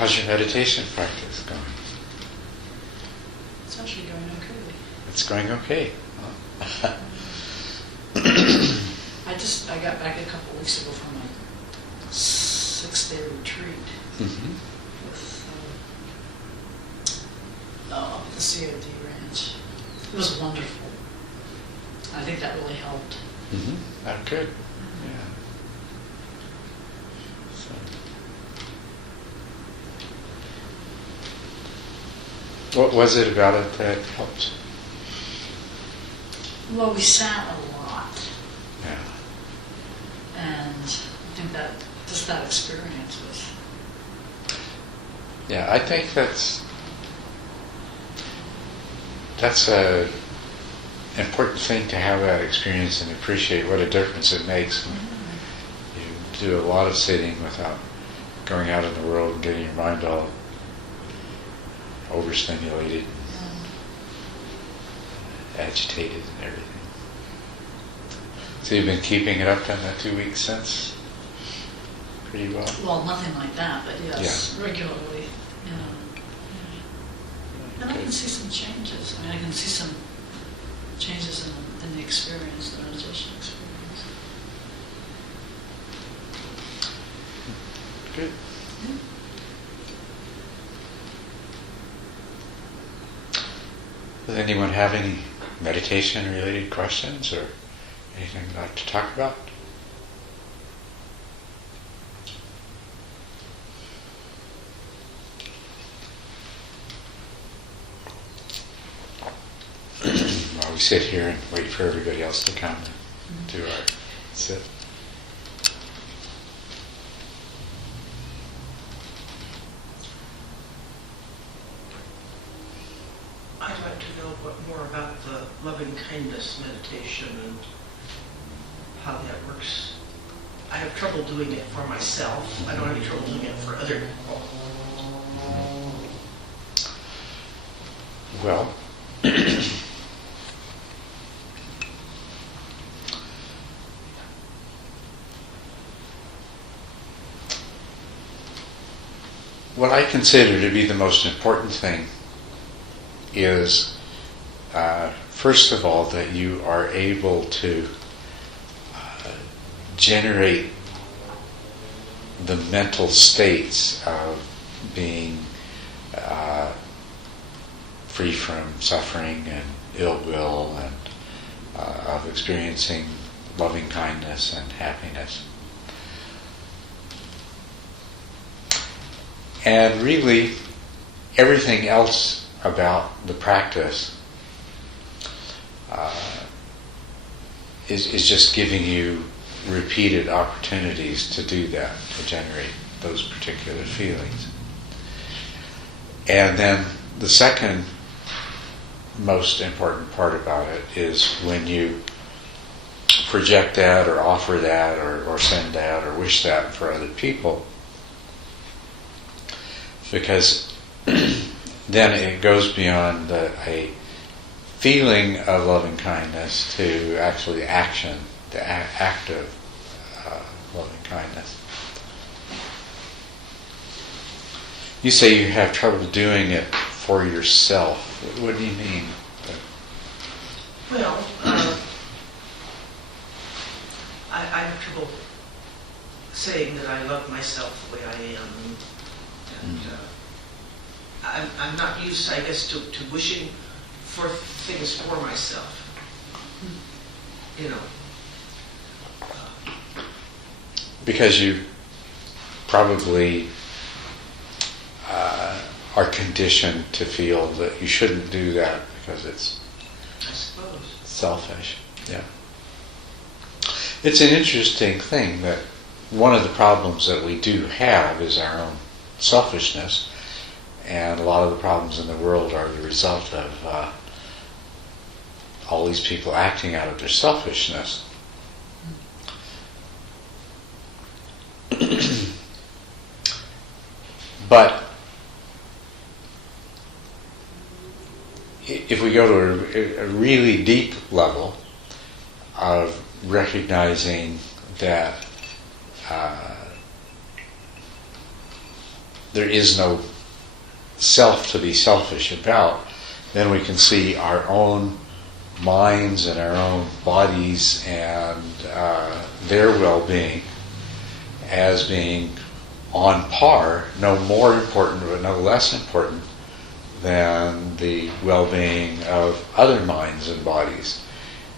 How's your meditation practice going? It's actually going okay. It's going okay. Huh? I got back a couple of weeks ago from a 6-day retreat Mm-hmm. with the COD ranch. It was wonderful. I think that really helped. Mm-hmm. Oh, good. Yeah. So. What was it about it that helped? Well, we sat a lot, Yeah. and I think that just that experience was. Yeah, I think that's a important thing to have that experience and appreciate what a difference it makes when you do a lot of sitting without going out in the world and getting your mind all overstimulated, agitated and everything. So you've been keeping it up then that 2 weeks since? Pretty well? Well, nothing like that, but yes, regularly. And I can see some changes. I mean, I can see some changes in the experience, the meditation experience. Good. Does anyone have any meditation-related questions or anything you'd like to talk about? While we sit here and wait for everybody else to come and do our sit. I'd like to know more about the loving kindness meditation and how that works. I have trouble doing it for myself. I don't have any trouble doing it for other people. Well, what I consider to be the most important thing is, first of all, that you are able to generate the mental states of being free from suffering and ill will and of experiencing loving kindness and happiness. And really, everything else about the practice is just giving you repeated opportunities to do that, to generate those particular feelings. And then the second most important part about it is when you project that or offer that or send that or wish that for other people, because then it goes beyond a feeling of loving kindness to actually action, the act of loving kindness. You say you have trouble doing it for yourself. What do you mean? Well, I have trouble saying that I love myself the way I am. And I'm not used, I guess, to wishing for things for myself. You know. Because you probably are conditioned to feel that you shouldn't do that because it's I suppose selfish. Yeah. It's an interesting thing that one of the problems that we do have is our own selfishness, and a lot of the problems in the world are the result of all these people acting out of their selfishness. But if we go to a really deep level of recognizing that there is no self to be selfish about, then we can see our own minds and our own bodies and their well-being as being on par, no more important but no less important than the well-being of other minds and bodies.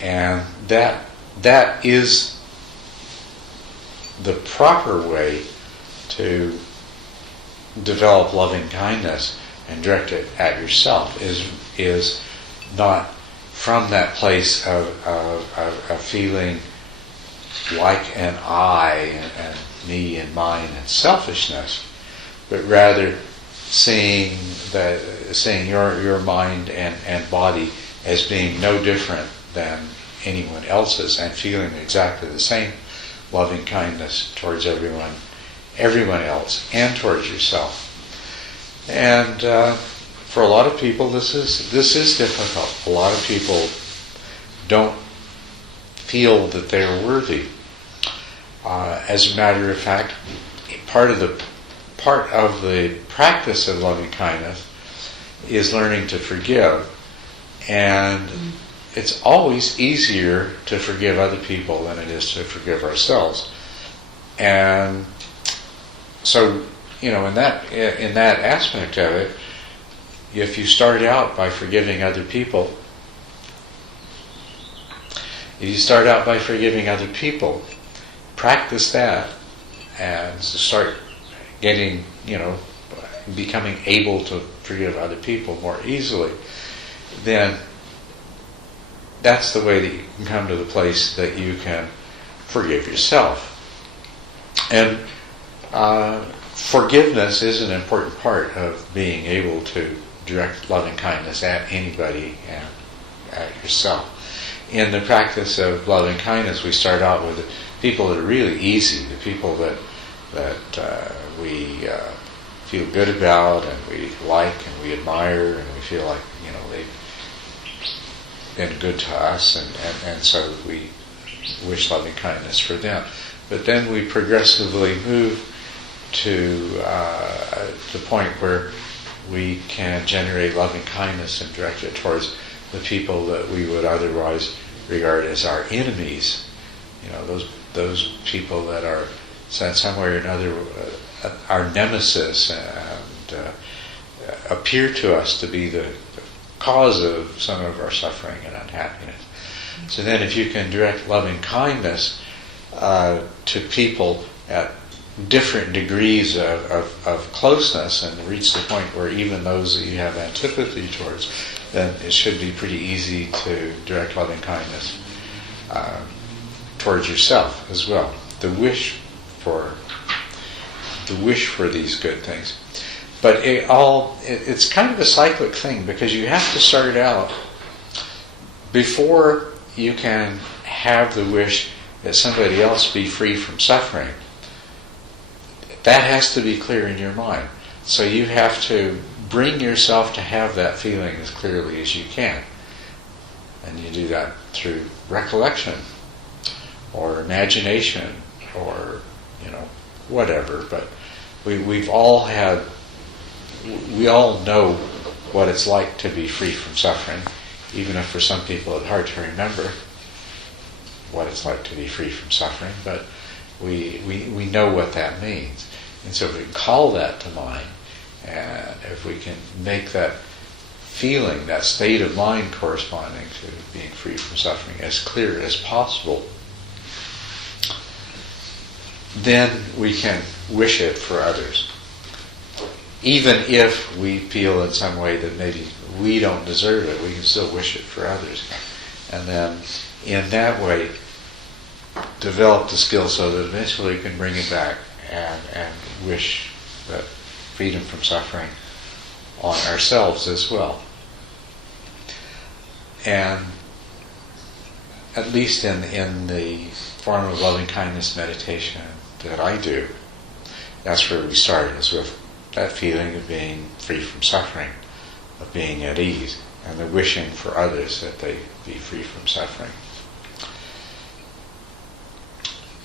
And that is the proper way to develop loving kindness and direct it at yourself, is not from that place of feeling like an I and me and mine and selfishness, but rather seeing your mind and body as being no different than anyone else's, and feeling exactly the same loving kindness towards everyone else and towards yourself. And for a lot of people, this is difficult. A lot of people don't feel that they're worthy. As a matter of fact, part of the practice of loving kindness is learning to forgive, and it's always easier to forgive other people than it is to forgive ourselves. And so, in that aspect of it, if you start out by forgiving other people, practice that, and start getting, becoming able to forgive other people more easily, then that's the way that you can come to the place that you can forgive yourself. And forgiveness is an important part of being able to direct loving kindness at anybody and at yourself. In the practice of loving kindness, we start out with the people that are really easy, the people that we feel good about and we like and we admire, and we feel like they've been good to us, and so we wish loving kindness for them. But then we progressively move to the point where we can generate loving kindness and direct it towards the people that we would otherwise regard as our enemies. Those people that are, in some way or another, our nemesis, and appear to us to be the cause of some of our suffering and unhappiness. So then if you can direct loving kindness to people at different degrees of closeness, and reach the point where even those that you have antipathy towards, then it should be pretty easy to direct loving kindness towards yourself as well. The wish for these good things. But it's kind of a cyclic thing, because you have to start out, before you can have the wish that somebody else be free from suffering. That has to be clear in your mind. So you have to bring yourself to have that feeling as clearly as you can. And you do that through recollection or imagination or whatever. But we all know what it's like to be free from suffering, even if for some people it's hard to remember what it's like to be free from suffering, but we know what that means. And so if we call that to mind, and if we can make that feeling, that state of mind corresponding to being free from suffering as clear as possible, then we can wish it for others. Even if we feel in some way that maybe we don't deserve it, we can still wish it for others. And then in that way, develop the skill so that eventually we can bring it back and wish that freedom from suffering on ourselves as well. And at least in the form of loving kindness meditation that I do, that's where we start, is with that feeling of being free from suffering, of being at ease, and the wishing for others that they be free from suffering.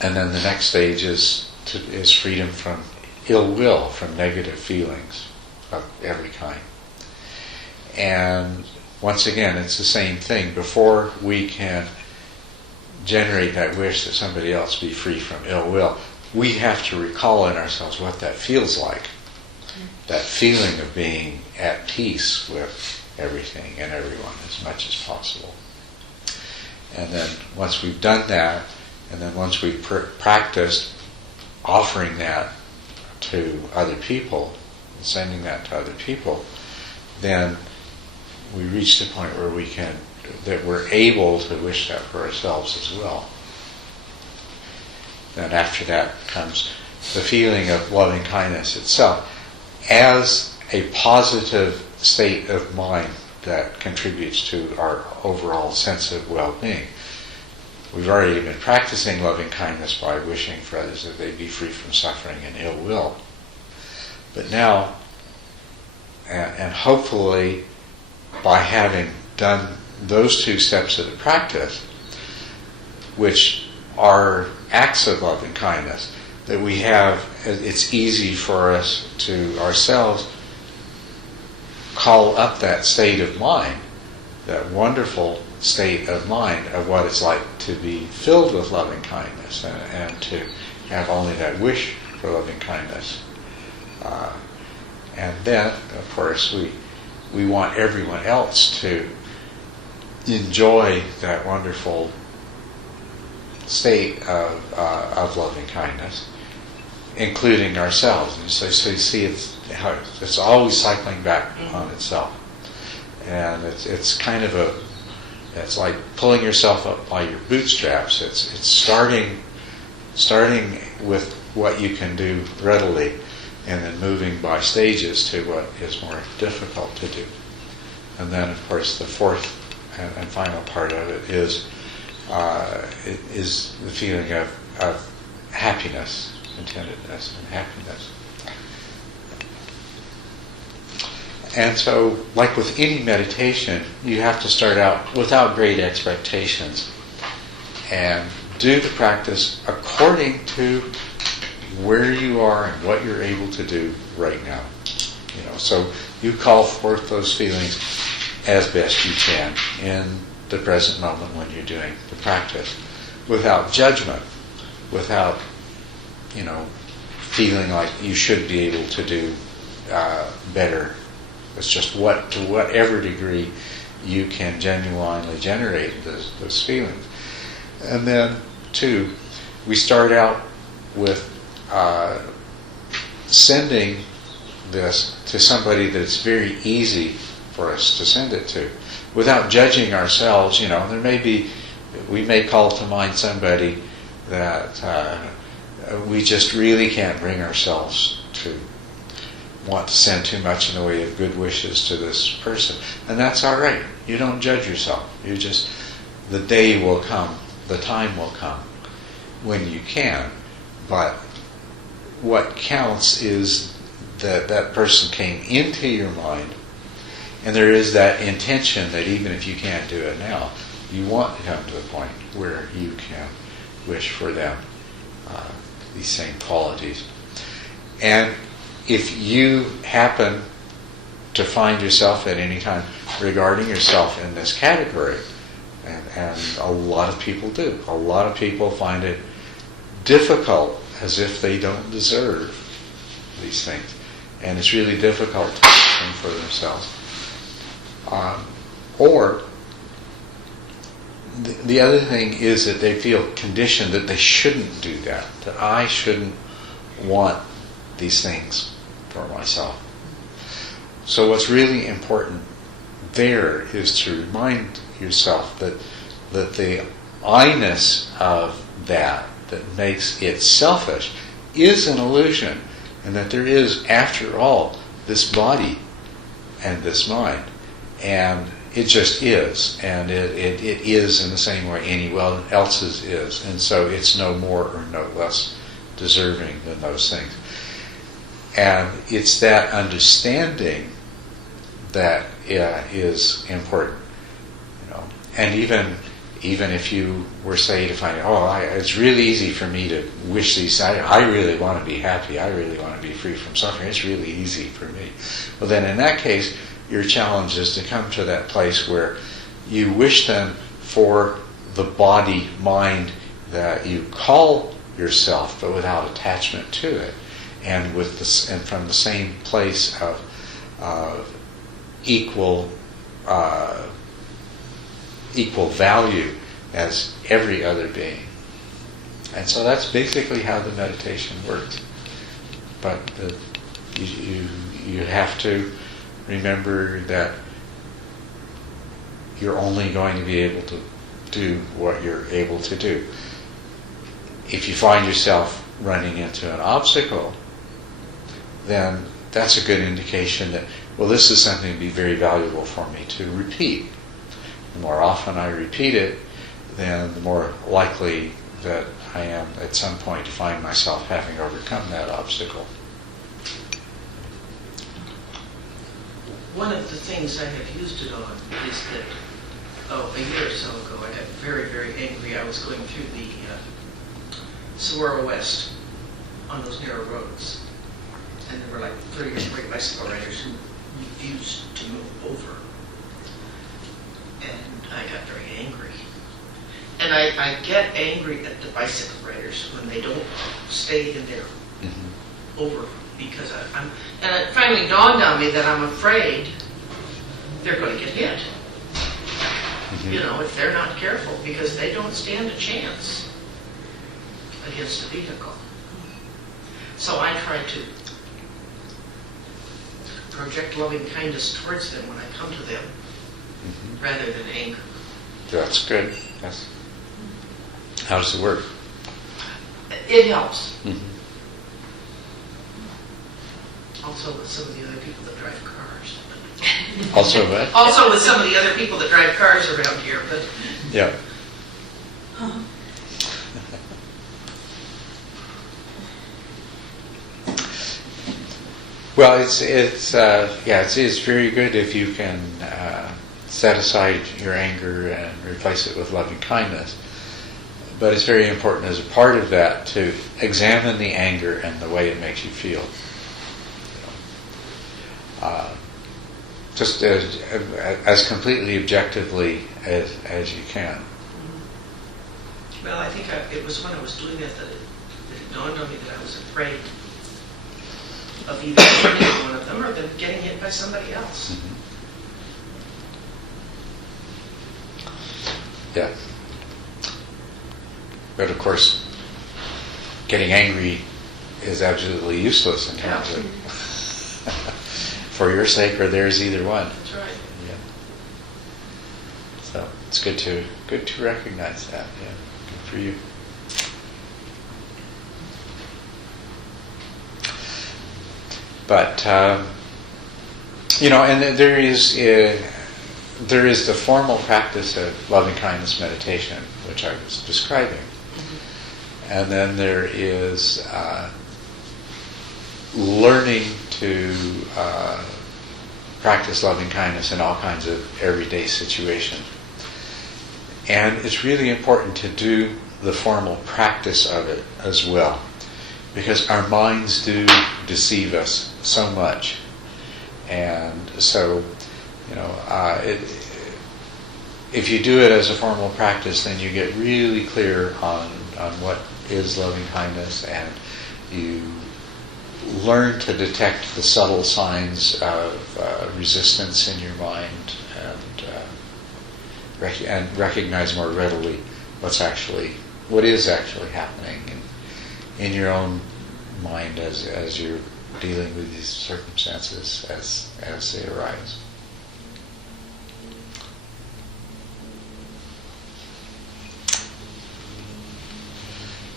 And then the next stage is freedom from ill will, from negative feelings of every kind. And once again, it's the same thing. Before we can generate that wish that somebody else be free from ill will, we have to recall in ourselves what that feels like. That feeling of being at peace with everything and everyone as much as possible. And then once we've done that, and then once we've practiced offering that to other people, and sending that to other people, then we reach the point where we're able to wish that for ourselves as well. Then after that comes the feeling of loving kindness itself as a positive state of mind that contributes to our overall sense of well-being. We've already been practicing loving kindness by wishing for others that they be free from suffering and ill will. But now, and hopefully by having done those two steps of the practice, which are acts of loving kindness, that we have, it's easy for us to ourselves call up that state of mind, that wonderful state of mind of what it's like to be filled with loving kindness and to have only that wish for loving kindness. And then, of course, we want everyone else to enjoy that wonderful state of loving kindness, including ourselves. And so you see, it's always cycling back on itself, and it's kind of it's like pulling yourself up by your bootstraps. It's starting with what you can do readily, and then moving by stages to what is more difficult to do. And then, of course, the fourth and final part of it is the feeling of happiness, contentedness, and happiness. And so, like with any meditation, you have to start out without great expectations and do the practice according to where you are and what you're able to do right now. So you call forth those feelings as best you can in the present moment when you're doing the practice, without judgment, without feeling like you should be able to do better. It's just to whatever degree you can genuinely generate those feelings. And then, two, we start out with sending this to somebody that it's very easy for us to send it to, without judging ourselves. We may call to mind somebody that we just really can't bring ourselves to want to send too much in the way of good wishes to this person. And that's all right. You don't judge yourself. The day will come, the time will come when you can. But what counts is that person came into your mind, and there is that intention that even if you can't do it now, you want to come to the point where you can wish for them these same qualities. And if you happen to find yourself at any time regarding yourself in this category, and a lot of people do, a lot of people find it difficult, as if they don't deserve these things, and it's really difficult to do them for themselves. Or the other thing is that they feel conditioned that they shouldn't do that I shouldn't want these things for myself. So what's really important there is to remind yourself that the I-ness of that makes it selfish is an illusion, and that there is, after all, this body and this mind, and it just is, and it is in the same way anyone else's is, and so it's no more or no less deserving than those things. And it's that understanding that is important, and even even if you were, say, to find, it's really easy for me to wish these, I really want to be happy, I really want to be free from suffering, it's really easy for me. Well, then in that case, your challenge is to come to that place where you wish them for the body, mind that you call yourself, but without attachment to it, and and from the same place of equal value as every other being. And so that's basically how the meditation works. But you have to remember that you're only going to be able to do what you're able to do. If you find yourself running into an obstacle, then that's a good indication that, well, this is something to be very valuable for me to repeat. The more often I repeat it, then the more likely that I am at some point to find myself having overcome that obstacle. One of the things I have used it on is that, a year or so ago, I got very, very angry. I was going through the Saguaro West on those narrow roads, and there were like 30 or 40 bicycle riders who refused to move over. And I got very angry. And I get angry at the bicycle riders when they don't stay in their over, because and it finally dawned on me that I'm afraid they're going to get hit. You know, if they're not careful, because they don't stand a chance against a vehicle. So I try to project loving kindness towards them when I come to them, rather than anger. That's good. Yes. How does it work? It helps. Also with some of the other people that drive cars. Also what? Also with some of the other people that drive cars around here, but Yeah. Well, it's very good if you can set aside your anger and replace it with loving kindness. But it's very important as a part of that to examine the anger and the way it makes you feel. Just as completely objectively as you can. well, I think it was when I was doing that it dawned on me that I was afraid of either hitting one of them or them getting hit by somebody else. Yeah. But of course, getting angry is absolutely useless in terms of for your sake or theirs, either one. That's right. Yeah. So it's good to recognize that. Yeah. Good for you. But and there is the formal practice of loving kindness meditation, which I was describing. And then there is learning to practice loving kindness in all kinds of everyday situations. And it's really important to do the formal practice of it as well, because our minds do deceive us so much. And so, if you do it as a formal practice, then you get really clear on what is loving kindness, and you learn to detect the subtle signs of resistance in your mind, and recognize more readily what is actually happening in your own mind as you're dealing with these circumstances as they arise.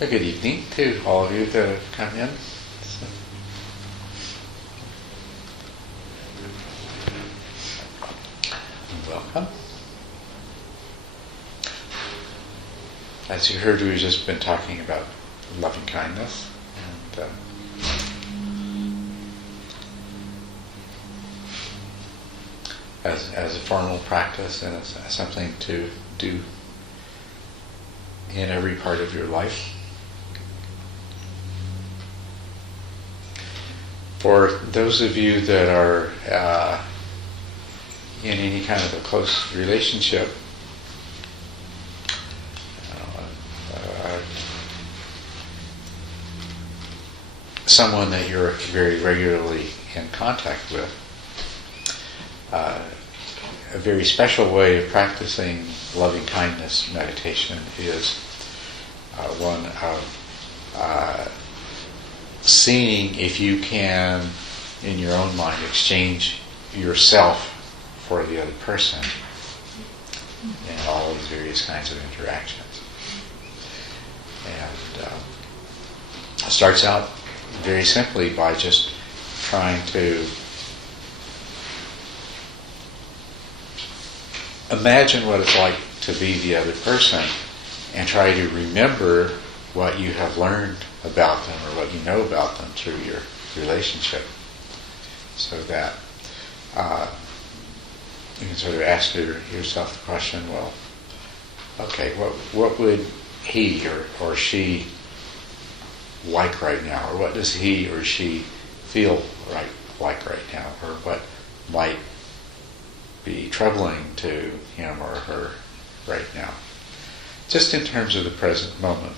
A good evening to all of you that have come in. Welcome. As you heard, we've just been talking about loving kindness, and as a formal practice and as something to do in every part of your life. For those of you that are in any kind of a close relationship, someone that you're very regularly in contact with, a very special way of practicing loving kindness meditation is one of seeing if you can, in your own mind, exchange yourself for the other person in all of these various kinds of interactions. And it starts out very simply by just trying to imagine what it's like to be the other person and try to remember what you have learned about them or what you know about them through your relationship, so that you can sort of ask yourself the question, well, okay, what would he or she like right now, or what does he or she feel like right now, or what might be troubling to him or her right now, just in terms of the present moment,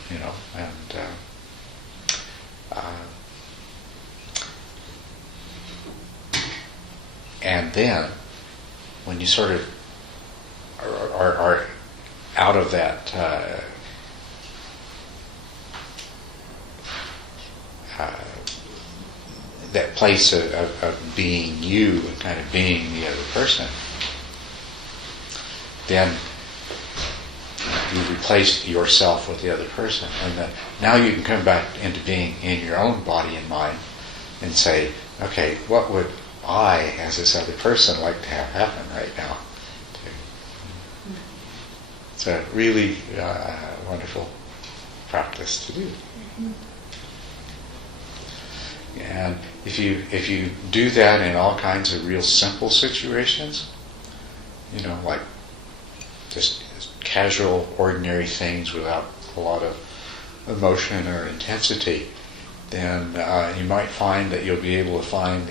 and then when you sort of are out of that that place of being you and kind of being the other person, then you replace yourself with the other person, and then now you can come back into being in your own body and mind and say, okay, what would I, as this other person, like to have happen right now? It's a really wonderful practice to do. And if you do that in all kinds of real simple situations, like just casual, ordinary things without a lot of emotion or intensity, then you might find that you'll be able to find,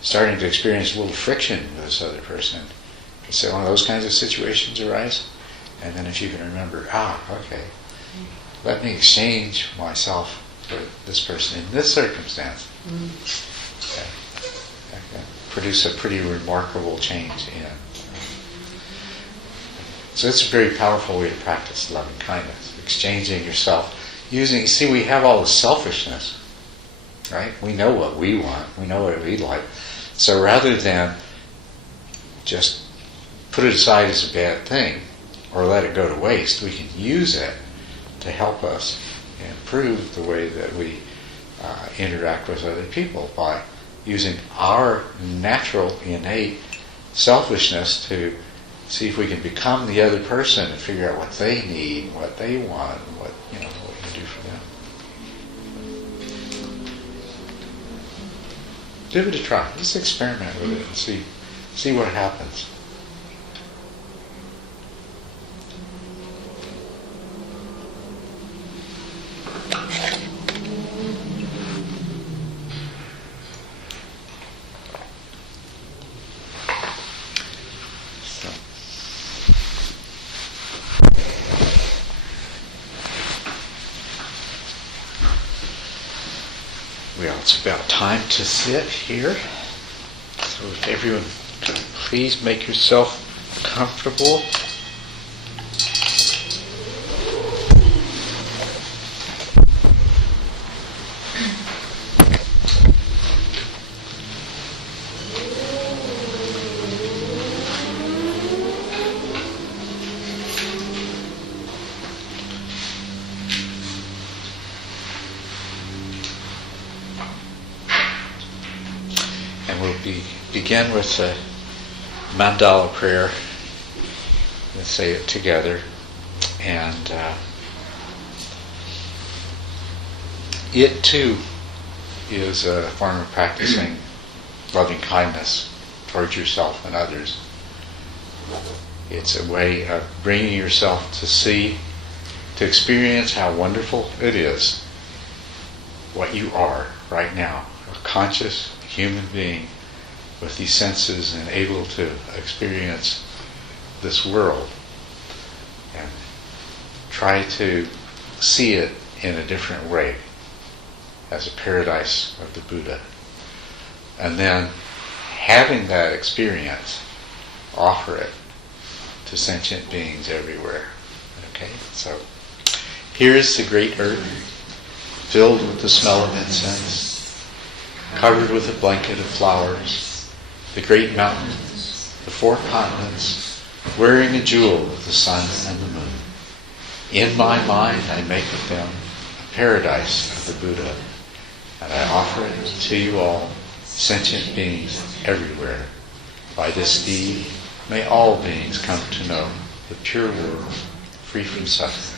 starting to experience a little friction with this other person. So one of those kinds of situations arise, and then if you can remember, okay, let me exchange myself for this person in this circumstance. Okay. Produce a pretty remarkable change in. So it's a very powerful way to practice loving kindness, exchanging yourself, we have all the selfishness, right? We know what we want, we know what we'd like. So rather than just put it aside as a bad thing or let it go to waste, we can use it to help us improve the way that we interact with other people by using our natural, innate selfishness to see if we can become the other person and figure out what they need, what they want, and what we can do for them. Give it a try. Just experiment with it and see what happens. Well, it's about time to sit here. So if everyone, please make yourself comfortable. Begin with the mandala prayer. Let's say it together. And it too is a form of practicing loving kindness towards yourself and others. It's a way of bringing yourself to to experience how wonderful it is what you are right now, a conscious human being with these senses and able to experience this world, and try to see it in a different way as a paradise of the Buddha. And then, having that experience, offer it to sentient beings everywhere. Okay, so here's the great earth, filled with the smell of incense, covered with a blanket of flowers, the great mountains, the 4 continents, wearing a jewel of the sun and the moon. In my mind I make of them a paradise of the Buddha, and I offer it to you all, sentient beings everywhere. By this deed, may all beings come to know the pure world, free from suffering.